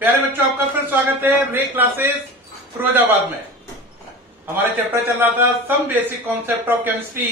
प्यारे बच्चों, आपका फिर स्वागत है वे क्लासेस फिरोजाबाद में। हमारा चैप्टर चल रहा था some basic concept of chemistry.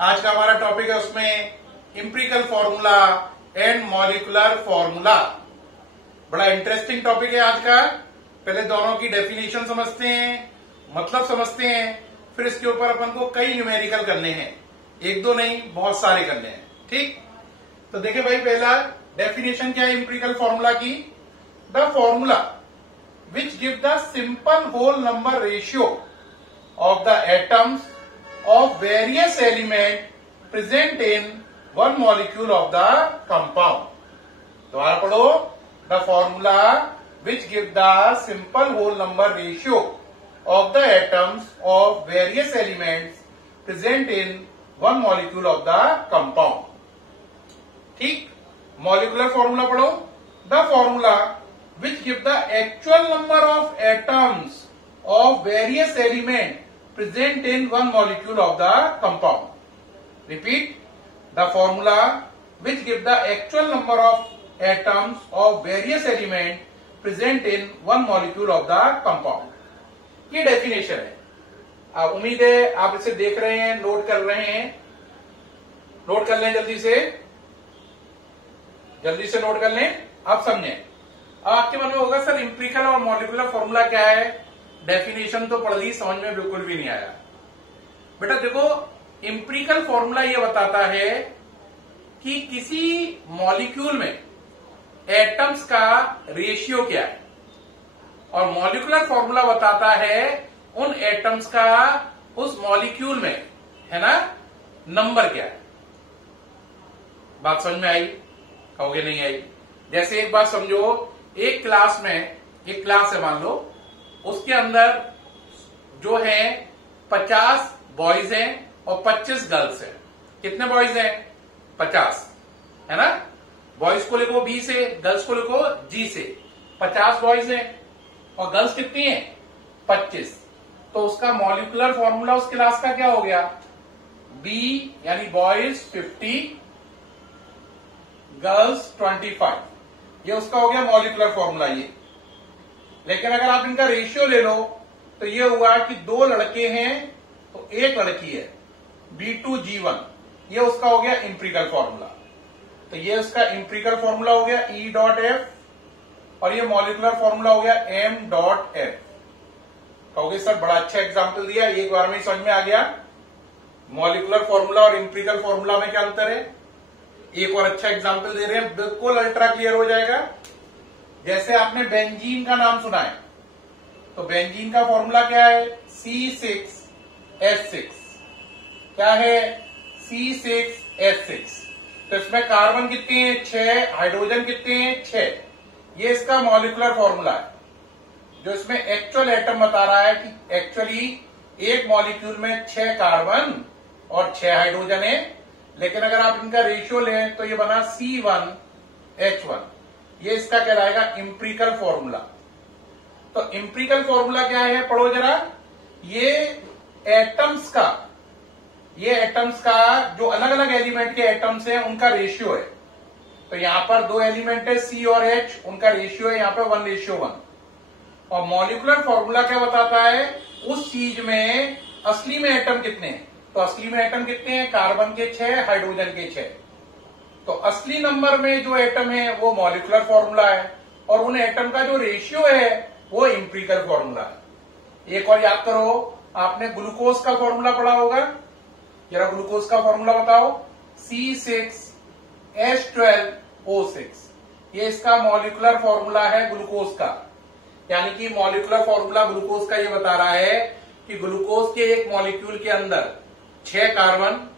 आज का हमारा टॉपिक है उसमें empirical formula and molecular formula. बड़ा इंटरेस्टिंग टॉपिक है आज का। पहले दोनों की डेफिनेशन समझते हैं, मतलब समझते हैं, फिर इसके ऊपर अपन को कई न्यूमेरिकल करने हैं, एक दो नहीं बहुत सारे करने हैं। ठीक, तो देखिए भाई, पहला डेफिनेशन क्या है एम्पिरिकल फॉर्मूला की। The formula which give the simple whole number ratio of the atoms of various element present in one molecule of the compound. दोबारा पढ़ो। The formula which give the simple whole number ratio of the atoms of various elements present in one molecule of the compound. ठीक, molecular formula पढ़ो। The formula which give the actual number of atoms of various element present in one molecule of the compound. Repeat, the formula which give the actual number of atoms of various element present in one molecule of the compound. ये definition है। उम्मीद है आप इसे देख रहे हैं, note कर रहे हैं। नोट कर लें जल्दी से नोट कर लें। आप समझें। आपके मन में होगा सर एम्पिरिकल और मॉलिक्यूलर फॉर्मूला क्या है। डेफिनेशन तो पढ़ ली, समझ में बिल्कुल भी नहीं आया। बेटा देखो, एम्पिरिकल फॉर्मूला ये बताता है कि किसी मॉलिक्यूल में एटम्स का रेशियो क्या है, और मॉलिक्यूलर फॉर्मूला बताता है उन एटम्स का उस मॉलिक्यूल में, है ना, नंबर क्या है। बात समझ में आई? कहोगे नहीं आई। जैसे एक बात समझो, एक क्लास में, एक क्लास है मान लो, उसके अंदर जो है 50 बॉयज हैं और 25 गर्ल्स हैं। कितने बॉयज हैं? 50, है ना। बॉयज को लिखो बी से, गर्ल्स को लिखो जी से। 50 बॉयज हैं और गर्ल्स कितनी हैं? 25। तो उसका मॉलिक्यूलर फॉर्मूला उस क्लास का क्या हो गया? बी यानी बॉयज 50, गर्ल्स 25। ये उसका हो गया मॉलिक्यूलर फॉर्मूला ये। लेकिन अगर आप इनका रेशियो ले लो तो ये हुआ कि 2 लड़के हैं तो 1 लड़की है, B2G1। ये उसका हो गया एम्पिरिकल फॉर्मूला। तो ये उसका एम्पिरिकल फॉर्मूला हो गया E.F और ये मॉलिक्यूलर फॉर्मूला हो गया M.F। कहोगे सर बड़ा अच्छा एग्जाम्पल दिया, एक बार में समझ में आ गया। मॉलिक्यूलर फॉर्मूला और एम्पिरिकल फॉर्मूला में क्या अंतर है। एक और अच्छा एग्जाम्पल दे रहे हैं, बिल्कुल अल्ट्रा क्लियर हो जाएगा। जैसे आपने बेंजीन का नाम सुना है, तो बेंजीन का फॉर्मूला क्या है? C6H6। क्या है? C6H6। तो इसमें कार्बन कितने हैं? 6। हाइड्रोजन कितने हैं? 6। ये इसका मॉलिक्यूलर फॉर्मूला है, जो इसमें एक्चुअल एटम बता रहा है कि एक्चुअली एक मॉलिक्यूल में 6 कार्बन और 6 हाइड्रोजन है। लेकिन अगर आप इनका रेशियो लें तो ये बना C1H1। ये इसका कहलाएगा एम्पिरिकल फॉर्मूला। तो एम्पिरिकल फॉर्मूला क्या है, पढ़ो जरा। ये एटम्स का जो अलग अलग एलिमेंट के एटम्स हैं उनका रेशियो है। तो यहां पर 2 एलिमेंट है C और H, उनका रेशियो है यहां पर 1:1। और मॉलिक्यूलर फॉर्मूला क्या बताता है, उस चीज में असली में एटम कितने हैं। तो असली में एटम कितने हैं? कार्बन के 6, हाइड्रोजन के 6। तो असली नंबर में जो एटम है वो मॉलिक्यूलर फॉर्मूला है, और उन एटम का जो रेशियो है वो एम्पिरिकल फॉर्मूला है। एक और याद करो, आपने ग्लूकोज का फॉर्मूला पढ़ा होगा। जरा ग्लूकोज का फॉर्मूला बताओ। C6H12O6। ये इसका मॉलिक्यूलर फॉर्मूला है ग्लूकोज का। यानी कि मॉलिक्यूलर फॉर्मूला ग्लूकोज का ये बता रहा है कि ग्लूकोज के एक मॉलिक्यूल के अंदर 6 कार्बन,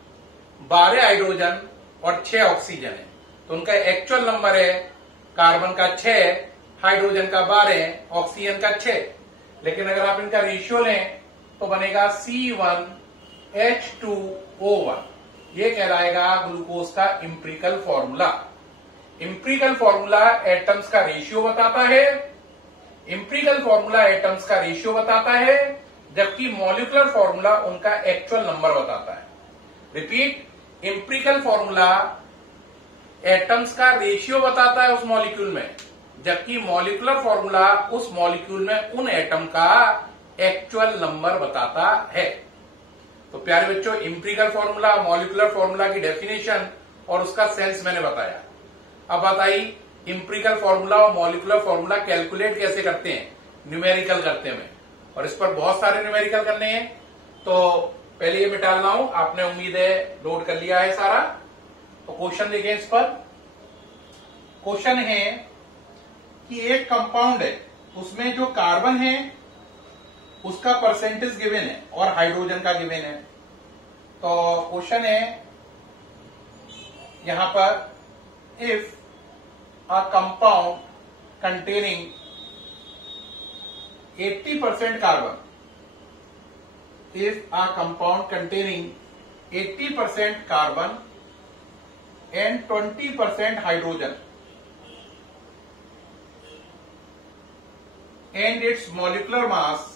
12 हाइड्रोजन और 6 ऑक्सीजन है। तो उनका एक्चुअल नंबर है कार्बन का 6, हाइड्रोजन का 12, ऑक्सीजन का 6। लेकिन अगर आप इनका रेशियो लें तो बनेगा C1H2O1। ये कहलाएगा ग्लूकोज का empirical formula. Empirical formula atoms का रेशियो बताता है, एम्पिरिकल फॉर्मूला एटम्स का रेशियो बताता है, जबकि मॉलिक्यूलर फॉर्मूला उनका एक्चुअल नंबर बताता है। रिपीट, एम्पिरिकल फॉर्मूला एटम्स का रेशियो बताता है उस मॉलिक्यूल में, जबकि मॉलिक्यूलर फॉर्मूला उस मॉलिक्यूल में उन एटम का एक्चुअल नंबर बताता है। तो प्यारे बच्चों, इंपीरिकल फॉर्मूला, मॉलिक्यूलर फॉर्मूला की डेफिनेशन और उसका सेंस मैंने बताया। अब बात आई इंपीरिकल फॉर्मूला और मॉलिक्यूलर फॉर्मूला कैलकुलेट कैसे करते हैं, न्यूमेरिकल करते हैं, और इस पर बहुत सारे न्यूमेरिकल करने हैं। तो पहले ये मिटा रहा हूं, आपने उम्मीद है नोट कर लिया है सारा। तो क्वेश्चन देखें इस पर। क्वेश्चन है कि एक कंपाउंड है, उसमें जो कार्बन है उसका परसेंटेज गिवन है और हाइड्रोजन का गिवन है। तो क्वेश्चन है यहां पर, if a compound containing 80% carbon, if a compound containing 80% carbon and 20% hydrogen and its molecular mass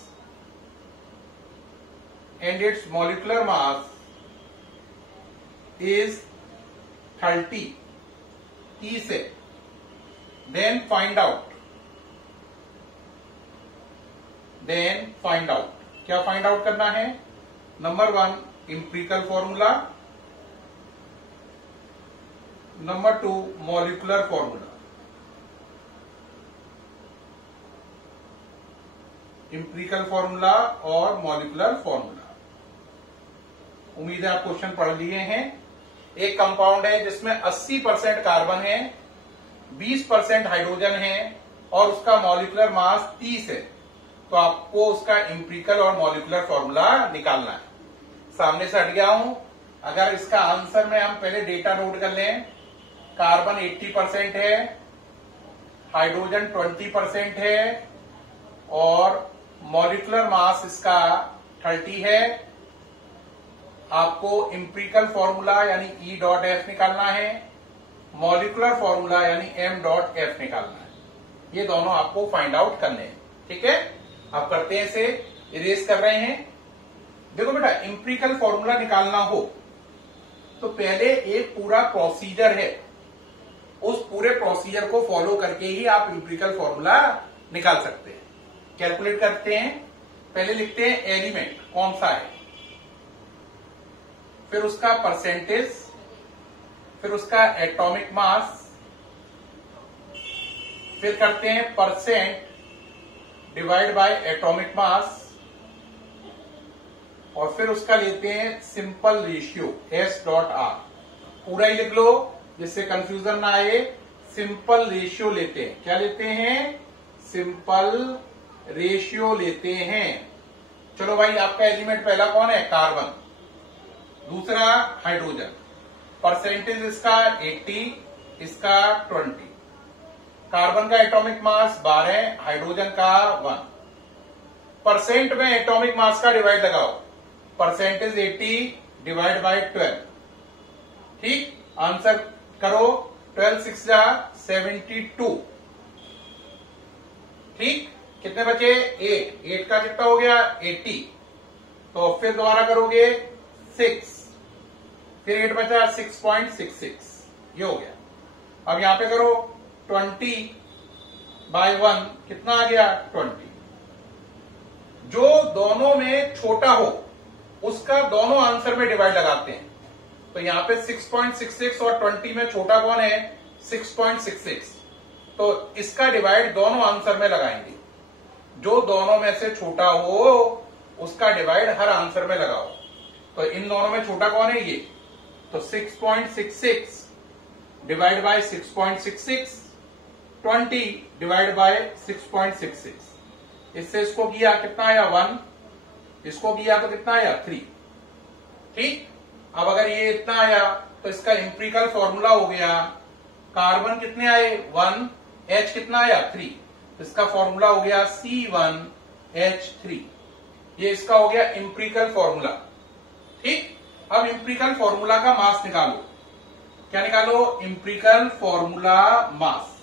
is 30, 30 है, then find out क्या फाइंड आउट करना है। Number 1 empirical formula, number 2 molecular formula. Empirical formula और molecular formula. उम्मीद है आप question पढ़ लिए हैं। एक कंपाउंड है जिसमें 80% कार्बन है, 20% हाइड्रोजन है और उसका मॉलिक्यूलर मास 30 है। तो आपको उसका इंपीरिकल और मॉलिक्यूलर फॉर्मूला निकालना है। सामने से हट गया हूं। अगर इसका आंसर में हम पहले डेटा नोट कर लें, कार्बन 80% है, हाइड्रोजन 20% है और मॉलिक्यूलर मास इसका 30 है। आपको इंपीरिकल फॉर्मूला यानी E.F निकालना है, मॉलिक्यूलर फॉर्मूला यानी M.F निकालना है। ये दोनों आपको फाइंड आउट करने हैं। ठीक है, आप करते हैं, इसे इरेज कर रहे हैं। देखो बेटा, इंपीरिकल फॉर्मूला निकालना हो तो पहले एक पूरा प्रोसीजर है, उस पूरे प्रोसीजर को फॉलो करके ही आप इंपीरिकल फॉर्मूला निकाल सकते हैं। कैलकुलेट करते हैं। पहले लिखते हैं एलिमेंट कौन सा है, फिर उसका परसेंटेज, फिर उसका एटॉमिक मास, फिर करते हैं percent divide by atomic mass और फिर उसका लेते हैं सिंपल रेशियो S.R। पूरा ही लिख लो जिससे कंफ्यूजन ना आए। सिंपल रेशियो लेते हैं। क्या लेते हैं? सिंपल रेशियो लेते हैं। चलो भाई, आपका एलिमेंट पहला कौन है? कार्बन। दूसरा हाइड्रोजन। परसेंटेज इसका 80, इसका 20। कार्बन का एटॉमिक मास 12, हाइड्रोजन का 1। परसेंट में एटॉमिक मास का डिवाइड लगाओ। Percentage 80 divide by 12। ठीक, आंसर करो। 12 6 जा 72। ठीक, कितने बचे? 8 का कितना हो गया? 80। तो फिर दोबारा करोगे 6, फिर 8 बचा 6.66। ये हो गया। अब यहां पे करो 20 बाय 1, कितना आ गया? 20। जो दोनों में छोटा हो उसका दोनों आंसर में डिवाइड लगाते हैं। तो यहां पे 6.66 और 20 में छोटा कौन है? 6.66। तो इसका डिवाइड दोनों आंसर में लगाएंगे। जो दोनों में से छोटा हो उसका डिवाइड हर आंसर में लगाओ। तो इन दोनों में छोटा कौन है? ये। तो 6.66 डिवाइड बाय 6.66, 20 डिवाइड बाय 6.66। इससे इसको किया कितना आया? 1। इसको किया तो कितना आया? 3। ठीक, अब अगर ये इतना आया तो इसका इंपीरिकल फॉर्मूला हो गया। कार्बन कितने आए? 1, H कितना आया? 3। इसका फॉर्मूला हो गया C1H3। ये इसका हो गया इंपीरिकल फॉर्मूला। ठीक, अब इंपीरिकल फॉर्मूला का मास निकालो। क्या निकालो? Empirical formula mass.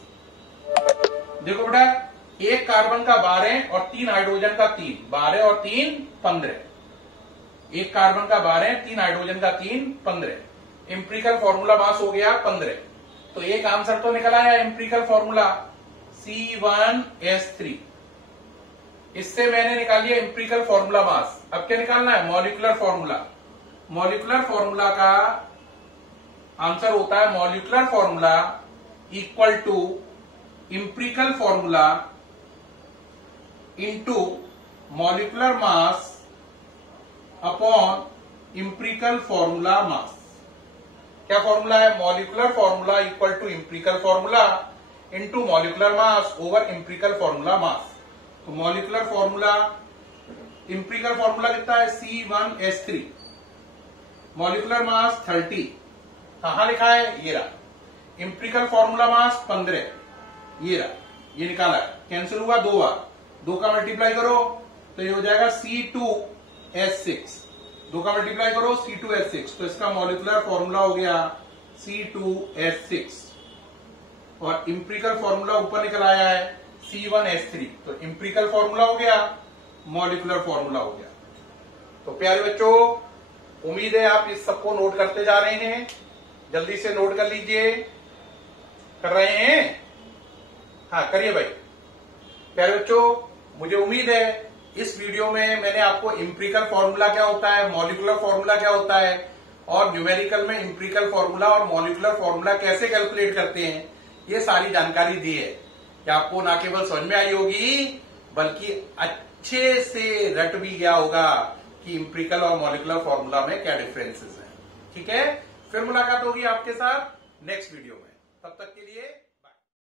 देखो बेटा, एक कार्बन का 12 और 3 हाइड्रोजन का 3। 12 और 3 15। एक कार्बन का 12, 3 हाइड्रोजन का 3, 15। इंपीरिकल फॉर्मूला मास हो गया 15। तो एक आंसर तो निकल आया इंपीरिकल फॉर्मूला C1H3। इससे मैंने निकाल लिया इंपिरिकल फॉर्मूला मास। अब क्या निकालना है? Molecular formula. मॉलिक्यूलर फॉर्मूला का आंसर होता है molecular formula equal to empirical formula into molecular mass upon empirical formula mass. क्या फॉर्मूला है? Molecular formula equal to empirical formula into molecular mass over empirical formula mass. तो molecular formula, empirical formula कितना है? C1H3। Molecular mass 30। कहां लिखा है? ये रहा। इंपिरिकल फॉर्मूला मास 15, ये रहा, ये निकाला है। कैंसिल हुआ 2 बार, 2 का मल्टीप्लाई करो तो ये हो जाएगा C2H6। 2 का मल्टीप्लाई करो C2H6, तो इसका मॉलिक्यूलर फॉर्मूला हो गया C2H6 और इंपिरिकल फॉर्मूला ऊपर निकल आया है C1H3। तो इंपिरिकल फॉर्मूला हो गया, मॉलिक्यूलर फॉर्मूला हो गया। तो प्यारे बच्चों, उम्मीद है आप इस सबको नोट करते जा रहे हैं। जल्दी से नोट कर लीजिए। कर रहे हैं? हाँ, करिए भाई। प्यारे बच्चों, मुझे उम्मीद है इस वीडियो में मैंने आपको इंपिरिकल फॉर्मूला क्या होता है, मॉलिक्यूलर फॉर्मूला क्या होता है और न्यूमेरिकल में इंपिरिकल फॉर्मूला और मॉलिक्यूलर फॉर्मूला कैसे कैलकुलेट करते हैं, ये सारी जानकारी दी है कि आपको ना केवल समझ में आई होगी बल्कि अच्छे से रट भी गया होगा कि इंपिरिकल और मॉलिक्यूलर फॉर्मूला में क्या डिफरेंसेस हैं। ठीक है, फिर मुलाकात होगी आपके साथ नेक्स्ट वीडियो में। तब तक के लिए